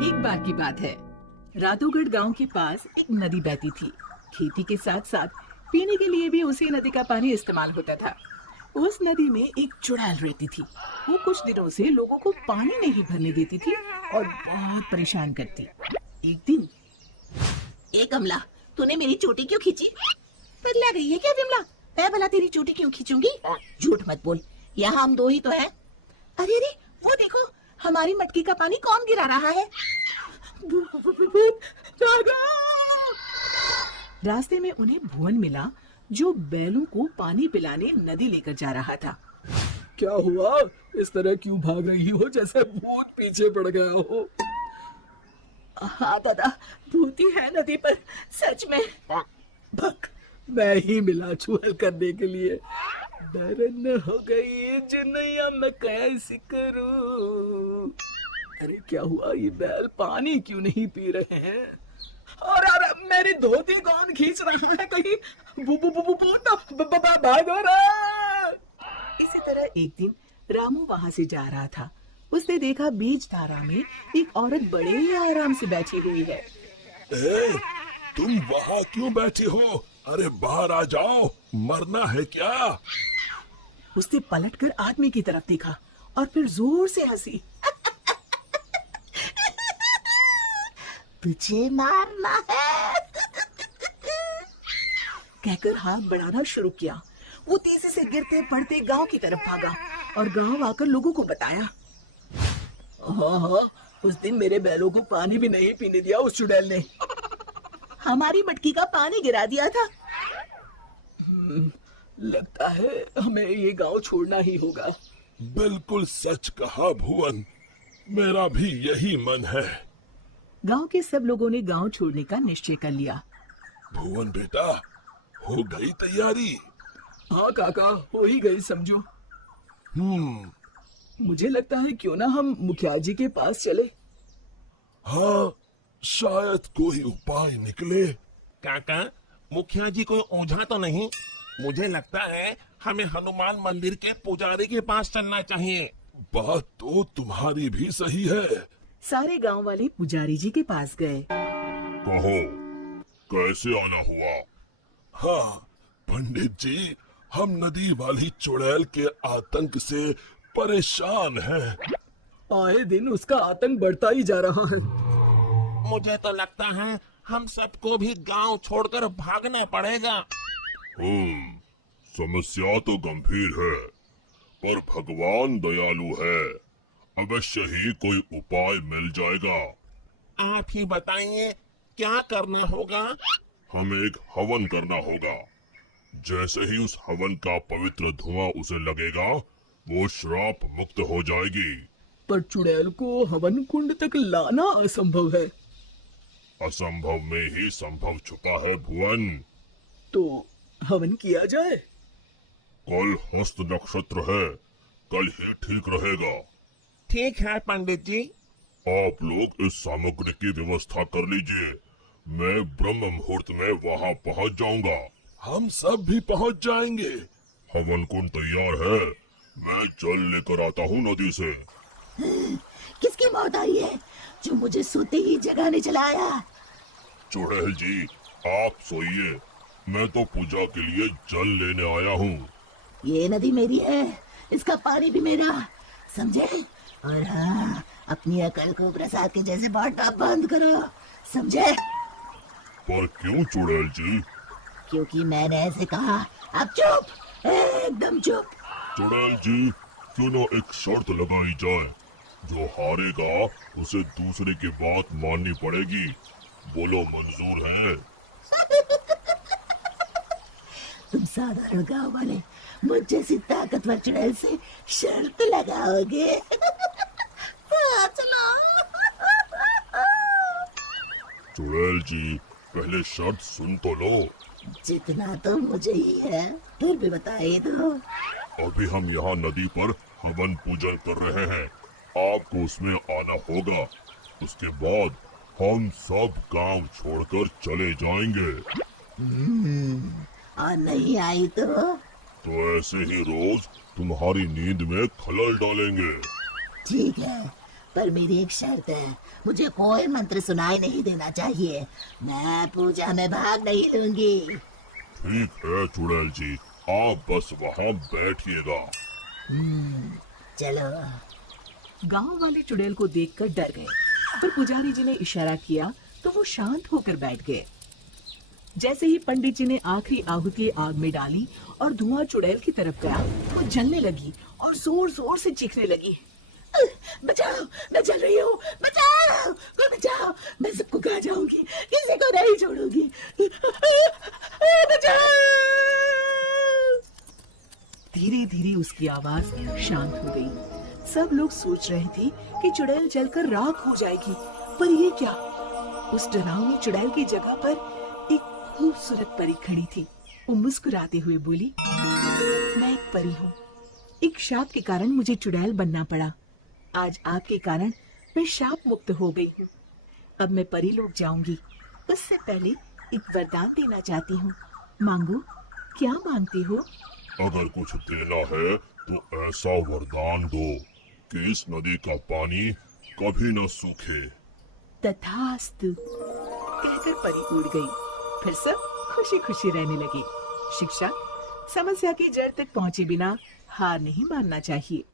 एक बार की बात है। रातोगढ़ गांव के पास एक नदी बहती थी। खेती के साथ साथ पीने के लिए भी उसी नदी का पानी इस्तेमाल होता था। उस नदी में एक चुड़ैल रहती थी। वो कुछ दिनों से लोगों को पानी नहीं भरने देती थी और बहुत परेशान करती। एक दिन, ए कमला, तूने मेरी चोटी क्यों खींची? पगला गई है क्या विमला? मैं भला तेरी चोटी क्यों खींचूंगी? झूठ मत बोल, यहाँ हम दो ही तो हैं। अरे अरे, वो देखो, हमारी मटकी का पानी कौन गिरा रहा है? रास्ते में उन्हें भुवन मिला, जो बैलों को पानी पिलाने नदी लेकर जा रहा था। क्या हुआ? इस तरह क्यों भाग रही हो जैसे भूत पीछे पड़ गया हो? हाँ दादा, भूती है नदी पर, सच में। भक, मैं ही मिला चुहल करने के लिए। डरन हो गई जिनैया, मैं कैसे करूं? अरे क्या हुआ? ये बैल पानी क्यों नहीं पी रहे हैं? और मेरी धोती कौन खींच रहा है? कहीं भागो रे! इसी तरह एक दिन रामू वहां से जा रहा था। उसने देखा बीच धारा में एक औरत बड़े ही आराम से बैठी हुई है। ए, तुम वहाँ क्यों बैठी हो? अरे बाहर आ जाओ, मरना है क्या? उसने पलटकर आदमी की तरफ देखा और फिर जोर से हंसी। तुझे मारना है? कहकर हाथ बढ़ाना शुरू किया। वो तेजी से गिरते पड़ते गांव की तरफ भागा और गांव आकर लोगों को बताया। हाँ, उस दिन मेरे बैलों को पानी भी नहीं पीने दिया उस चुड़ैल ने। हमारी मटकी का पानी गिरा दिया था। लगता है हमें ये गांव छोड़ना ही होगा। बिल्कुल सच कहा भुवन, मेरा भी यही मन है। गांव के सब लोगों ने गांव छोड़ने का निश्चय कर लिया। भुवन बेटा, हो गई तैयारी? हाँ काका, हो ही गई समझो। मुझे लगता है क्यों ना हम मुखिया जी के पास चले। हाँ, शायद कोई उपाय निकले। काका, मुखिया जी कोई ओझा तो नहीं? मुझे लगता है हमें हनुमान मंदिर के पुजारी के पास चलना चाहिए। बात तो तुम्हारी भी सही है। सारे गांव वाले पुजारी जी के पास गए। कहो, कैसे आना हुआ? हाँ पंडित जी, हम नदी वाली चुड़ैल के आतंक से परेशान हैं। आए दिन उसका आतंक बढ़ता ही जा रहा है। मुझे तो लगता है हम सबको भी गांव छोड़कर भागना पड़ेगा। समस्या तो गंभीर है, पर भगवान दयालु है। अवश्य ही कोई उपाय मिल जाएगा। आप ही बताइए, क्या करना होगा? हमें एक हवन करना होगा। जैसे ही उस हवन का पवित्र धुआं उसे लगेगा, वो श्राप मुक्त हो जाएगी। पर चुड़ैल को हवन कुंड तक लाना असंभव है। असंभव में ही संभव छुपा है भुवन। तो हवन किया जाए। कल हस्त नक्षत्र है, कल ही ठीक रहेगा। ठीक है पंडित जी। आप लोग इस सामग्री की व्यवस्था कर लीजिए। मैं ब्रह्म मुहूर्त में वहाँ पहुँच जाऊंगा। हम सब भी पहुँच जाएंगे। हवन कुंड तैयार है, मैं जल लेकर आता हूँ नदी से। किसकी मौत आई है जो मुझे सोते ही जगाने चला आया? चुड़ैल जी, आप सोइए, मैं तो पूजा के लिए जल लेने आया हूँ। ये नदी मेरी है, इसका पानी भी मेरा, समझे? और हाँ, अपनी अकल को प्रसाद के जैसे बांटना बंद करो, समझे? पर क्यों चुड़ैल जी? क्योंकि मैंने ऐसे कहा। अब चुप, एकदम चुप। चुड़ैल जी, क्यों न एक शर्त लगाई जाए। जो हारेगा उसे दूसरे की बात माननी पड़ेगी। बोलो, मंजूर है? तुम साधारण गांव वाले मुझ जैसी ताकतवर चुड़ैल से शर्त लगाओगे? चलो। चुड़ैल जी, पहले शर्त सुन तो लो। जितना तो मुझे ही है, फिर भी बताइए तो। अभी हम यहाँ नदी पर हवन पूजन कर रहे हैं, आपको उसमें आना होगा। उसके बाद हम सब गांव छोड़कर चले जाएंगे। और नहीं आई तो ऐसे ही रोज तुम्हारी नींद में खलल डालेंगे। ठीक है, पर मेरी एक शर्त है, मुझे कोई मंत्र सुनाई नहीं देना चाहिए। मैं पूजा में भाग नहीं लूंगी। ठीक है चुड़ैल जी, आप बस वहाँ बैठिएगा। चलो। गांव वाले चुड़ैल को देखकर डर गए, पर पुजारी जी ने इशारा किया तो वो शांत होकर बैठ गए। जैसे ही पंडित जी ने आखिरी आहुति आग में डाली और धुआं चुड़ैल की तरफ गया, वो जलने लगी और जोर जोर से चीखने लगी। बचाओ, मैं जल रही हूँ, बचाओ, कोई बचाओ, मैं सबको खा जाऊंगी, किसी को नहीं छोड़ूंगी, बचाओ। धीरे धीरे उसकी आवाज शांत हो गई। सब लोग सोच रहे थे कि चुड़ैल जलकर राख हो जाएगी, पर ये क्या? उस डरावनी चुड़ैल की जगह पर एक खूबसूरत परी खड़ी थी। वो मुस्कुराते हुए बोली, मैं एक परी हूँ। एक शाप के कारण मुझे चुड़ैल बनना पड़ा। आज आपके कारण मैं शाप मुक्त हो गई हूँ। अब मैं परी लोग जाऊंगी। उससे पहले एक वरदान देना चाहती हूँ। मांगो, क्या मांगती हो? अगर कुछ देना है तो ऐसा वरदान दो कि इस नदी का पानी कभी न सूखे। तथास्तु कहकर परी उड़ गई। फिर सब खुशी खुशी रहने लगे। शिक्षा, समस्या की जड़ तक पहुंचे बिना हार नहीं मानना चाहिए।